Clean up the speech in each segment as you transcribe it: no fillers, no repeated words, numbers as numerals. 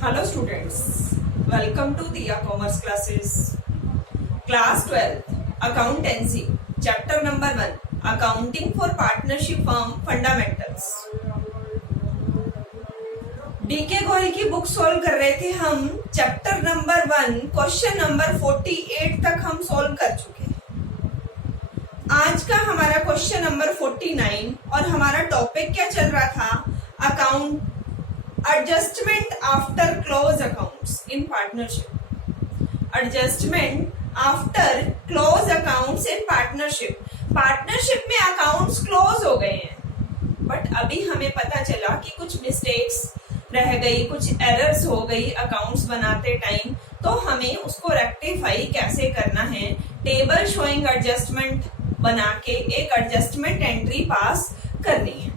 Hello students, welcome to Diya Commerce Classes. Class 12, Accountancy, Chapter number 1, Accounting for Partnership Firm Fundamentals. DK Goyal की book solve कर रहे थे हम. Chapter number 1, question number 48 तक हम solve कर चुके हैं. आज का हमारा क्वेश्चन नंबर 49 और हमारा टॉपिक क्या चल रहा था? Account adjustment after close accounts in partnership. Adjustment after close accounts in partnership. Partnership में अकाउंट्स क्लोज हो गए हैं, बट अभी हमें पता चला कि कुछ मिस्टेक्स रह गई, कुछ एरर्स हो गई अकाउंट्स बनाते टाइम. तो हमें उसको रेक्टिफाई कैसे करना है? टेबल शोइंग एडजस्टमेंट बना के एक एडजस्टमेंट एंट्री पास करनी है.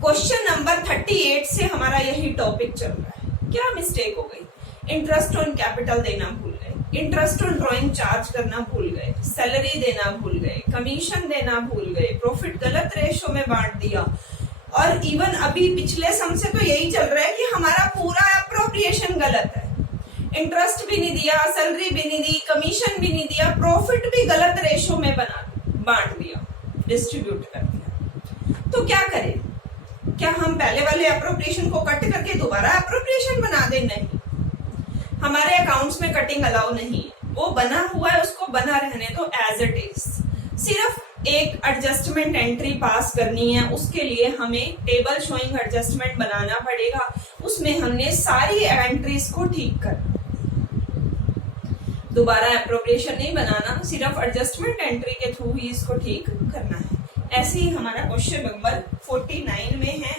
क्वेश्चन नंबर 38 से हमारा यही टॉपिक चल रहा है. क्या मिस्टेक हो गई? इंटरेस्ट ऑन कैपिटल देना भूल गए, इंटरेस्ट ऑन ड्रॉइंग चार्ज करना भूल गए, सैलरी देना भूल गए, कमीशन देना भूल गए, प्रॉफिट गलत रेशो में बांट दिया. और इवन अभी पिछले सम से तो यही चल रहा है कि हमारा पूरा अप्रोप्रिएशन गलत है. इंटरेस्ट भी नहीं दिया, सैलरी भी नहीं दी, कमीशन भी नहीं दिया, प्रॉफिट भी गलत रेशो में बांट दिया, डिस्ट्रीब्यूट कर दिया. तो क्या करें? क्या हम पहले वाले अप्रोप्रिएशन को कट करके दोबारा अप्रोप्रिएशन बना दें? नहीं, हमारे अकाउंट्स में कटिंग अलाउ नहीं है. वो बना हुआ है, उसको बना रहने दो एज इट इज. सिर्फ एक एडजस्टमेंट एंट्री पास करनी है. उसके लिए हमें टेबल शोइंग एडजस्टमेंट बनाना पड़ेगा. उसमें हमने सारी एंट्रीज को ठीक करना. दोबारा अप्रोप्रिएशन नहीं बनाना, सिर्फ एडजस्टमेंट एंट्री के थ्रू ही इसको ठीक करना है. ऐसे ही हमारा क्वेश्चन नंबर 49 में है.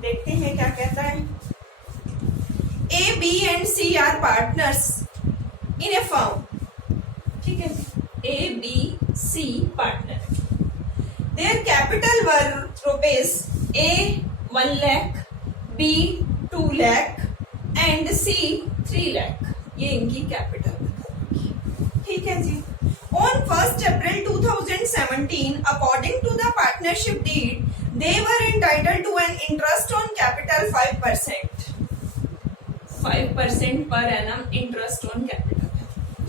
देखते हैं क्या कहता है. A, B and C are partners in a firm. ठीक है, A, B, C partner. Their capital were rupees A 1 lakh, B 2 lakh and C 3 lakh. ये इनकी कैपिटल. ठीक है जी. On 1st April 2017, according to the partnership deed, they were entitled to an interest on capital 5%. 5% per annum interest on capital.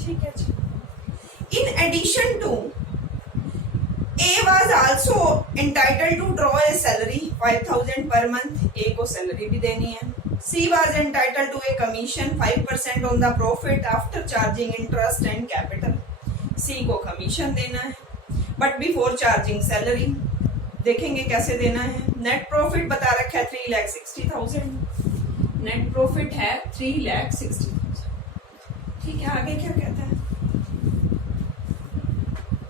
ठीक है जी. In addition to, A was also entitled to draw a salary 5,000 per month. A को salary भी देनी है. C was entitled to a commission 5% on the profit after charging interest and capital. सी को commission देना है, but before charging salary. देखेंगे कैसे देना है. नेट प्रॉफिट बता रखा है 3,60,000. नेट प्रॉफिट है 3,60,000. ठीक है, आगे क्या कहता है?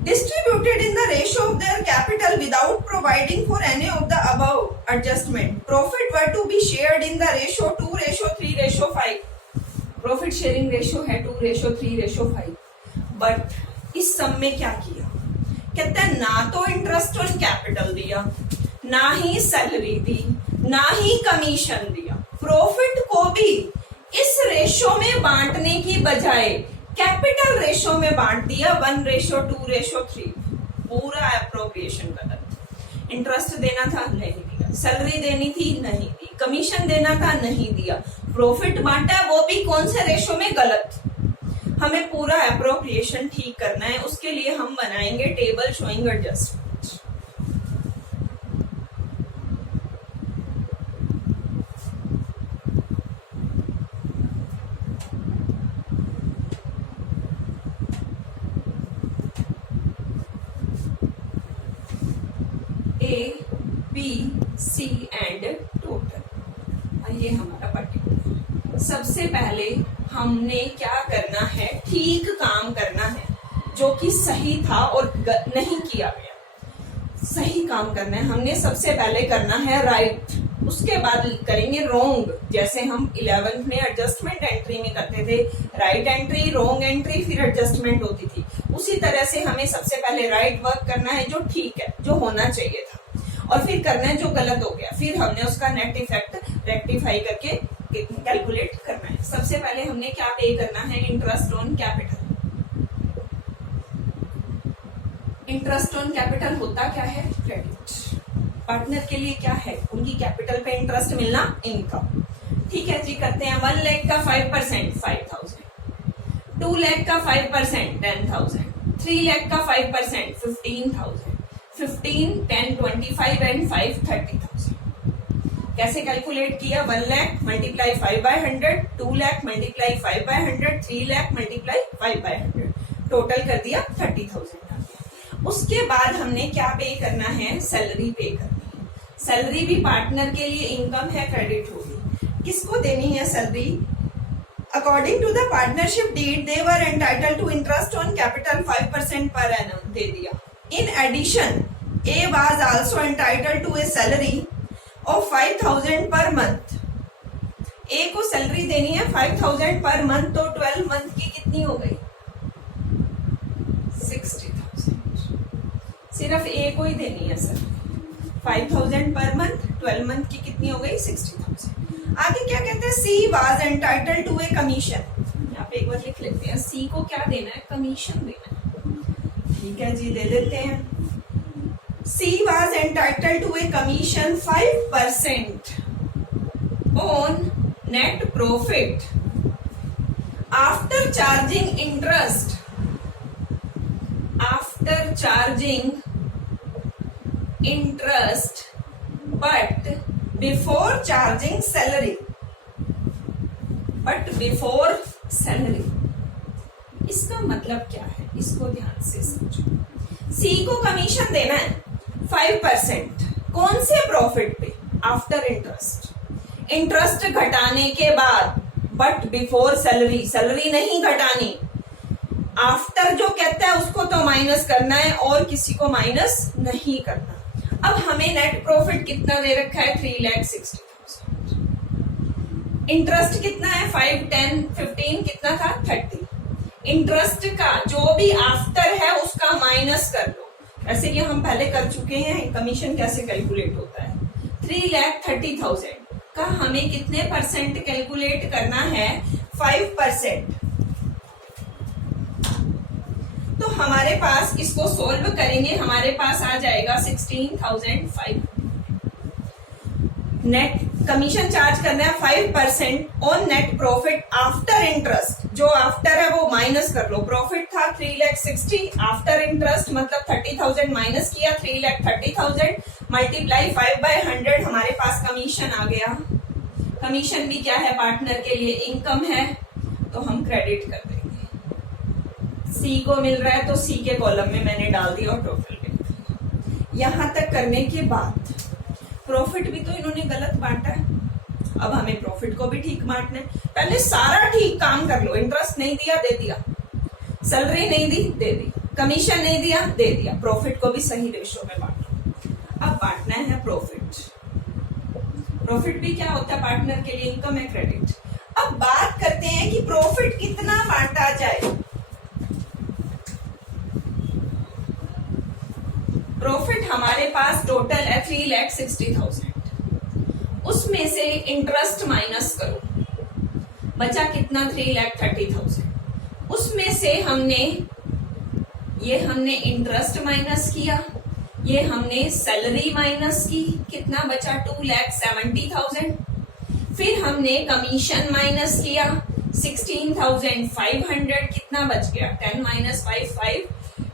Distributed in the ratio of their capital without providing for any of the above adjustment. Profit were to be shared in the ratio 2:3:5. Profit sharing ratio है 2:3:5. बट इस सम में क्या किया? कहता है ना तो इंटरेस्ट ऑन कैपिटल दिया, ना ही सैलरी दी, ना ही कमीशन दिया. प्रॉफिट को भी इस रेशो में बांटने की बजाय कैपिटल रेशो में बांट दिया 1:2:3. पूरा एप्रोप्रिएशन गलत. इंटरेस्ट देना था, नहीं दिया. सैलरी देनी थी, नहीं दी. कमीशन देना था, नहीं दिया. प्रॉफिट बांटा, वो भी कौन से रेशो में? गलत. हमें पूरा एप्रोप्रिएशन ठीक करना है. उसके लिए हम बनाएंगे table showing adjustment. A, B, C and total. ये हमारा पर्टिकुलर. सबसे पहले हमने क्या करना है? ठीक काम करना है, जो कि सही था और नहीं किया गया. सही काम करना है. हमने सबसे पहले करना है राइट, उसके बाद करेंगे रॉन्ग. जैसे हम 11th में एडजस्टमेंट एंट्री में करते थे, राइट एंट्री, रॉन्ग एंट्री, फिर एडजस्टमेंट होती थी. उसी तरह से हमें सबसे पहले राइट वर्क करना है, जो ठीक है, जो होना चाहिए था, और फिर करना है जो गलत हो गया. फिर हमने उसका नेट इफेक्ट रेक्टिफाई करके कैलकुलेट करना है. सबसे पहले हमने क्या पे करना है? Interest on capital. Interest on capital होता क्या है? क्रेडिट. पार्टनर के लिए क्या है? उनकी कैपिटल पे इंटरेस्ट मिलना इनकम. ठीक है जी, करते हैं। 1 लाख का 5% 5000, 2 लाख का 5% 10,000, 3 लाख का 5% 15,000, 15, 10, 25 एंड 5 30,000। कैसे कैलकुलेट किया? 1 lakh multiply 5 by 100, 2 lakh multiply 5 by 100, 3 lakh multiply 5 by 100, total कर दिया 30,000 आ गया। उसके बाद हमने क्या पे करना है? सैलरी पे करनी है। सैलरी भी पार्टनर के लिए इनकम है, क्रेडिट होगी। किसको देनी है salary? According to the partnership deed they were entitled to interest on capital 5% per annum, दे दिया। In addition A was also entitled to a salary of 5,000 per month. ए को सैलरी देनी है 5,000 पर मंथ, तो 12 मंथ की कितनी हो गई? 60,000। सिर्फ ए को ही देनी है सर 5,000 पर मंथ, 12 मंथ की कितनी हो गई? 60,000। आगे क्या कहते हैं? C was entitled to a commission. यहाँ पे एक बार लिख लेते हैं, सी को क्या देना है? कमीशन देना है। ठीक है जी, दे देते हैं। C was entitled to a commission 5% on net profit after charging interest. After charging interest, but before charging salary. But before salary. इसका मतलब क्या है? इसको ध्यान से समझो। C को कमीशन देना है 5%, कौन से प्रॉफिट पे? आफ्टर इंटरेस्ट, इंटरेस्ट घटाने के बाद, बट बिफोर सैलरी, सैलरी नहीं घटानी। आफ्टर जो कहता है उसको तो माइनस करना है और किसी को माइनस नहीं करना। अब हमें नेट प्रॉफिट कितना दे रखा है? 3,60,000। इंटरेस्ट कितना है? 5, 10, 15 कितना था? 30। इंटरेस्ट का जो भी आफ्टर है उसका माइनस कर लो, ऐसे कि हम पहले कर चुके हैं। कमीशन कैसे कैलकुलेट होता है? 3,30,000 का हमें कितने परसेंट कैलकुलेट करना है? 5%। तो हमारे पास इसको सोल्व करेंगे, हमारे पास आ जाएगा 16,500। नेट कमीशन चार्ज करना है 5% on net profit after interest. जो आफ्टर है वो माइनस कर लो। प्रॉफिट था 3,60,000, आफ्टर इंटरेस्ट मतलब 30,000 माइनस किया, 3,30,000 मल्टीप्लाई 5 बाय 100, हमारे पास कमीशन आ गया। कमीशन भी क्या है? पार्टनर के लिए इनकम है, तो हम क्रेडिट कर देंगे। सी को मिल रहा है तो सी के कॉलम में मैंने डाल दिया और टोटल लिख दिया। यहां तक करने के बाद प्रॉफिट भी तो इन्होंने गलत बांटा है, अब हमें प्रॉफिट को भी ठीक बांटना है। पहले सारा ठीक काम कर लो। इंटरेस्ट नहीं दिया, दे दिया। सैलरी नहीं दी, दे दी। कमीशन नहीं दिया, दे दिया। प्रॉफिट को भी सही रेशो में बांटो। अब बांटना है प्रॉफिट। प्रॉफिट भी क्या होता है? पार्टनर के लिए इनकम है, क्रेडिट। अब बात करते हैं कि प्रॉफिट कितना बांटा जाए। प्रॉफिट हमारे पास टोटल है 3,60,000, उसमें से इंटरेस्ट माइनस करो, बचा कितना? 3,30,000। उसमें से हमने इंटरेस्ट माइनस किया, ये हमने सैलरी माइनस की, कितना बचा? 2,70,000। फिर हमने कमीशन माइनस किया 16,500, कितना बच गया? 10 - 5 5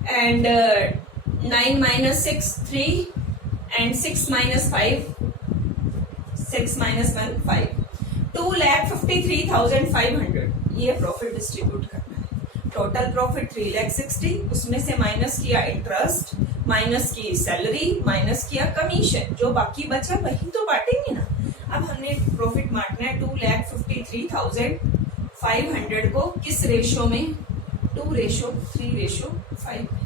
एंड 9 - 6 3 एंड 6 - 5 6 - 1 5, 2,53,500। ये प्रॉफिट डिस्ट्रीब्यूट करना है। टोटल प्रॉफिट 3,60,000, उसमें से माइनस किया इंटरेस्ट, माइनस की सैलरी, माइनस किया कमीशन, जो बाकी बचा वही तो बांटेंगे ना। अब हमने प्रॉफिट बांटना है 2,53,500 को किस रेशो में? 2:3:5 में।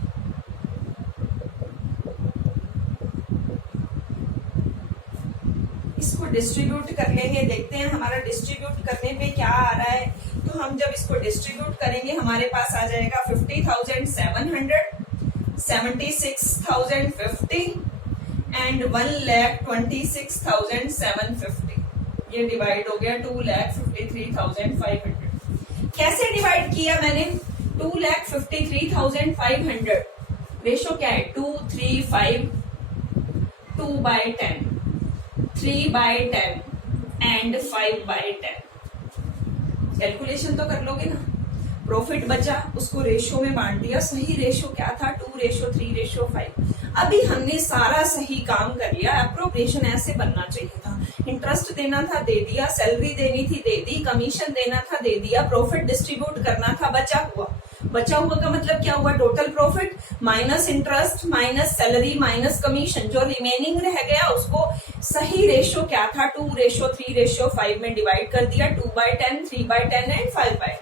इसको डिस्ट्रीब्यूट कर लेंगे, देखते हैं हमारा डिस्ट्रीब्यूट करने पे क्या आ रहा है। तो हम जब इसको डिस्ट्रीब्यूट करेंगे हमारे पास आ जाएगा 50,700, 76,050 एंड 1,26,750। ये डिवाइड हो गया 2,53,500। कैसे डिवाइड किया मैंने? 2,53,500 रेशो क्या है? 2 3 5 2/10, 3/10 एंड 5/10। कैलकुलेशन तो कर लोगे ना। प्रॉफिट बचा, उसको रेशो में बांट दिया। सही रेशो क्या था? 2:3:5। अभी हमने सारा सही काम कर लिया। अप्रोप्रिएशन ऐसे बनना चाहिए था। इंटरेस्ट देना था, दे दिया। सैलरी देनी थी, दे दी। कमीशन देना था, दे दिया। प्रॉफिट डिस्ट्रीब्यूट करना था, बचा हुआ। बचा हुआ का मतलब क्या हुआ? Total profit minus interest minus salary minus commission. जो रिमेनिंग रह गया उसको सही रेशो क्या था? 2:3:5 में डिवाइड कर दिया। 2/10, 3/10 एंड 5/10।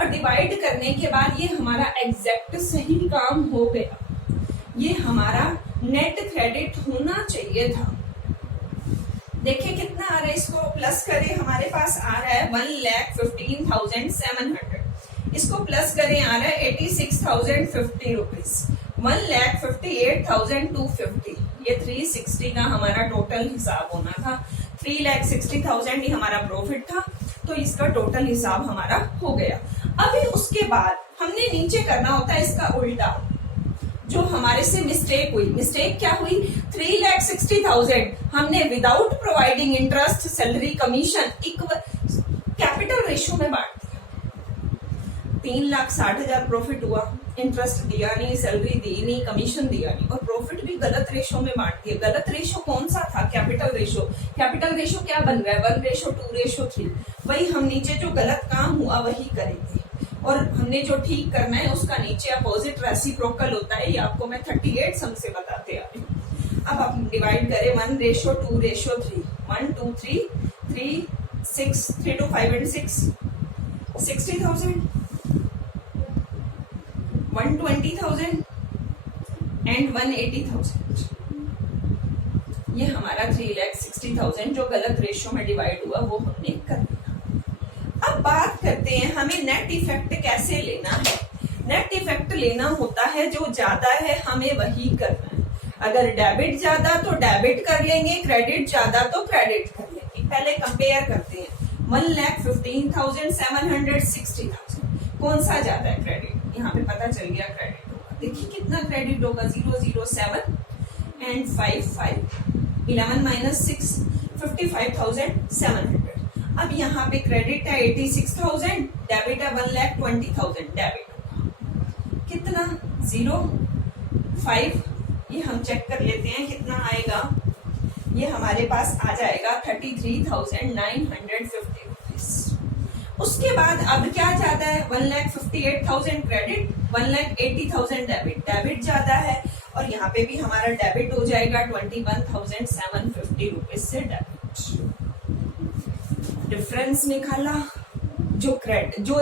और डिवाइड करने के बाद ये हमारा एग्जैक्ट सही काम हो गया। ये हमारा नेट क्रेडिट होना चाहिए था। देखिए कितना आ रहा है, इसको प्लस करें, हमारे पास आ रहा है 1,15,700। इसको प्लस करें, आ रहा है 86,050 रुपीज। 1,58,250। ये 360 का हमारा टोटल हिसाब होना था। 3,60,000 ही हमारा प्रॉफिट था, तो इसका टोटल हिसाब हमारा हो गया। अभी उसके बाद हमने नीचे करना होता है इसका उल्टा। जो हमारे से मिस्टेक हुई, मिस्टेक क्या हुई? 3,60,000 हमने without providing interest salary commission equal capital ratio में बांट दिया। 3,60,000 प्रॉफिट हुआ, इंटरेस्ट दिया नहीं, सैलरी दी नहीं, कमीशन दिया नहीं, और प्रॉफिट भी गलत रेशो में बांट दिया। गलत रेशो कौन सा था? Capital ratio. कैपिटल रेशो क्या बन रहा है? 1:2:3। वही हम नीचे जो गलत काम हुआ वही करेंगे, और हमने जो ठीक करना है उसका नीचे अपोजिट रेसिप्रोकल होता है। ये आपको मैं 38 सम से बताते आ रही हूँ। अब आप डिवाइड करें 1:2:3। 1 2 3 3 6 3 2 5 एंड 6 60,000 120,000 एंड 180,000। ये हमारा 3,60,000 जो गलत रेशियो में डिवाइड हुआ वो हमने कर दिया। अब बात करते हैं हमें नेट इफेक्ट कैसे लेना है। नेट इफेक्ट लेना होता है जो ज्यादा है हमें वही करना है। अगर डेबिट ज्यादा तो डेबिट कर लेंगे, क्रेडिट ज्यादा तो क्रेडिट कर लेंगे। पहले कंपेयर करते हैं। 1,15,700 60,000 कौन सा ज्यादा है? क्रेडिट। यहाँ पे पता चल गया क्रेडिट होगा। देखिए कितना क्रेडिट होगा? 007 एंड 55 11 माइनस 6 55,700। अब यहाँ पे क्रेडिट है 86,000, डेबिट है 1,20,000। डेबिट कितना? 0.5। ये हम चेक कर लेते हैं कितना आएगा। ये हमारे पास आ जाएगा 33,950 रुपीज। उसके बाद अब क्या ज्यादा है? 1,58,000 क्रेडिट, 1,80,000 डेबिट। डेबिट ज्यादा है, और यहाँ पे भी हमारा डेबिट हो जाएगा 21,750 रुपीज से डेबिट। डिफरेंस निकाला। जो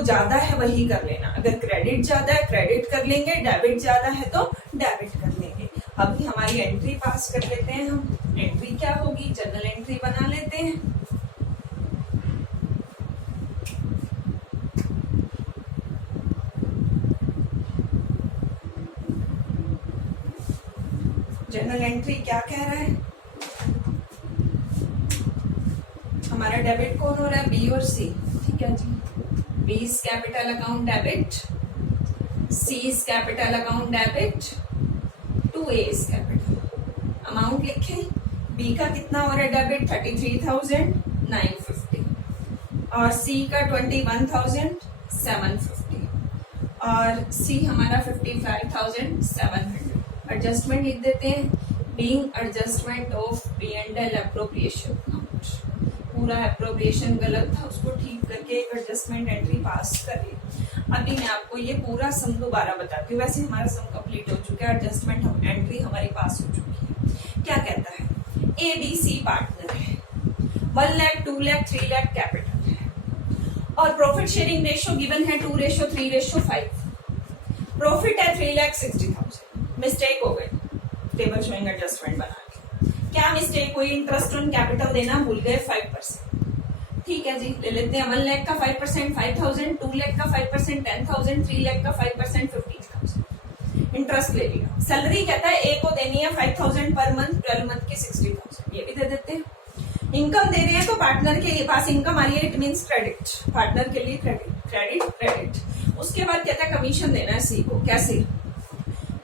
ज्यादा है वही कर लेना। अगर क्रेडिट ज्यादा है क्रेडिट कर लेंगे, डेबिट ज्यादा है तो डेबिट कर लेंगे। अभी हमारी एंट्री पास कर लेते हैं हम। एंट्री क्या होगी? जर्नल एंट्री बना लेते हैं। जर्नल एंट्री क्या कह रहा है? हमारा डेबिट कौन हो रहा है? बी और सी। ठीक है जी। B is capital account debit, C is capital account debit, 2A is capital. Amount लिखे। बी का कितना हो रहा है डेबिट? 33,950, और सी का 21,750, और सी हमारा 55,700। एडजस्टमेंट लिख देते हैं। Being adjustment of P&L appropriation account. पूरा एप्रोप्रिएशन गलत था, उसको ठीक करके एक एडजस्टमेंट एंट्री पास करिए। अभी मैं आपको ये पूरा सम दोबारा बताती हूँ। वैसे हमारा सम कंप्लीट हो चुका है, एडजस्टमेंट एंट्री हमारी पास हो चुकी है। क्या कहता है? ABC पार्टनर है, 1 लाख 2 लाख 3 लाख कैपिटल है, और प्रॉफिट शेयरिंग रेशियो गिवन है 2:3:5। प्रॉफिट है 3,60,000। मिस्टेक हो गई टेबल शोइंग एडजस्टमेंट बना के। क्या मिस्टेक हुई? इंटरेस्ट ऑन कैपिटल देना भूल गए 5%। ठीक है जी, ले लेते हैं। 1 लाख का 5% 5,000, 2 लाख का 5% 10,000, 3 लाख का 5% 15,000। इंटरेस्ट ले लिया। सैलरी कहता है ए को देनी है 5,000 पर मंथ, 12 मंथ की 60,000। ये भी दे देते हैं। इनकम दे रहे हैं तो पार्टनर के पास इनकम आ रही है, इट मीन्स क्रेडिट। पार्टनर के लिए क्रेडिट क्रेडिट क्रेडिट। उसके बाद कहता है कमीशन देना है सी को। कैसे?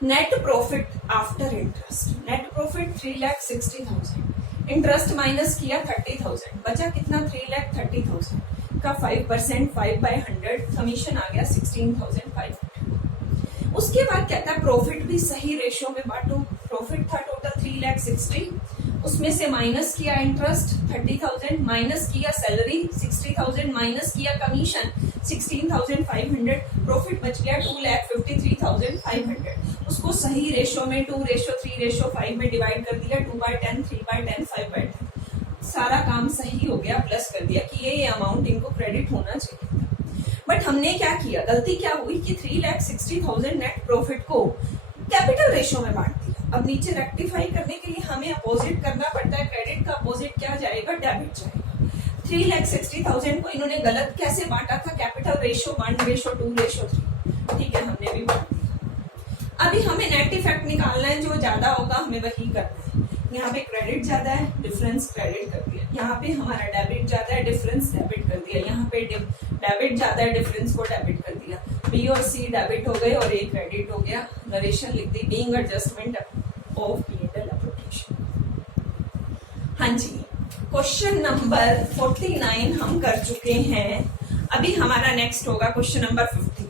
Net profit after interest. Net profit 3,60,000 interest minus किया 30,000, बचा कितना 3,30,000 का 5%, 5/100 कमीशन आ गया 16,500। उसके बाद कहता है प्रॉफिट भी सही रेशियो में बांटो। प्रॉफिट था टोटल 3,60,000, उसमें से माइनस किया इंटरेस्ट 30,000, माइनस किया सैलरी 60,000, माइनस किया कमीशन 16,500, प्रॉफिट बच गया 2,53,500। उसको सही रेशो में 2:3:5 में डिवाइड कर दिया, 2/10, 3/10, 5/10। सारा काम सही हो गया, प्लस कर दिया कि ये अमाउंट इनको क्रेडिट होना चाहिए था। बट हमने क्या किया, गलती क्या हुई कि 3,60,000 नेट प्रॉफिट को कैपिटल रेशो में बांट दिया। अब नीचे रेक्टिफाई करने के लिए हमें अपोजिट करना पड़ता है। क्रेडिट का अपोजिट क्या जाएगा, डेबिट जाएगा। 3,60,000 को इन्होंने गलत कैसे बांटा था, कैपिटल रेशो 1:2:3। ठीक है, हमने भी बांट दिया। अभी हमें नेट इफेक्ट निकालना है, जो ज्यादा होगा हमें वही करना है। यहाँ पे क्रेडिट ज्यादा है, डिफरेंस क्रेडिट कर दिया। यहाँ पे हमारा डेबिट ज्यादा है, डिफरेंस डेबिट कर दिया। यहाँ पे डेबिट ज्यादा है, डिफरेंस को डेबिट कर दिया। बी और सी डेबिट हो गए और ए क्रेडिट हो गया। नरेशन लिख दी, being adjustment of P&L application. हाँ जी, क्वेश्चन नंबर 49 हम कर चुके हैं। अभी हमारा नेक्स्ट होगा क्वेश्चन नंबर 50।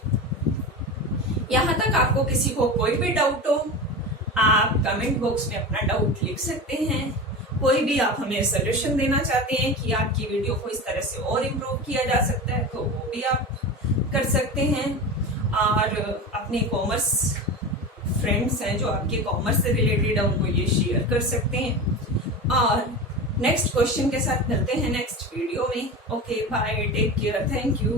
यहां तक आपको किसी को कोई भी डाउट हो, आप कमेंट बॉक्स में अपना डाउट लिख सकते हैं। कोई भी आप हमें सजेशन देना चाहते हैं कि आपकी वीडियो को इस तरह से और इम्प्रूव किया जा सकता है, तो वो भी आप कर सकते हैं। और अपने कॉमर्स फ्रेंड्स हैं जो आपके कॉमर्स से रिलेटेड है, उनको ये शेयर कर सकते हैं। और नेक्स्ट क्वेश्चन के साथ मिलते हैं नेक्स्ट वीडियो में। Okay, bye, take care, thank you.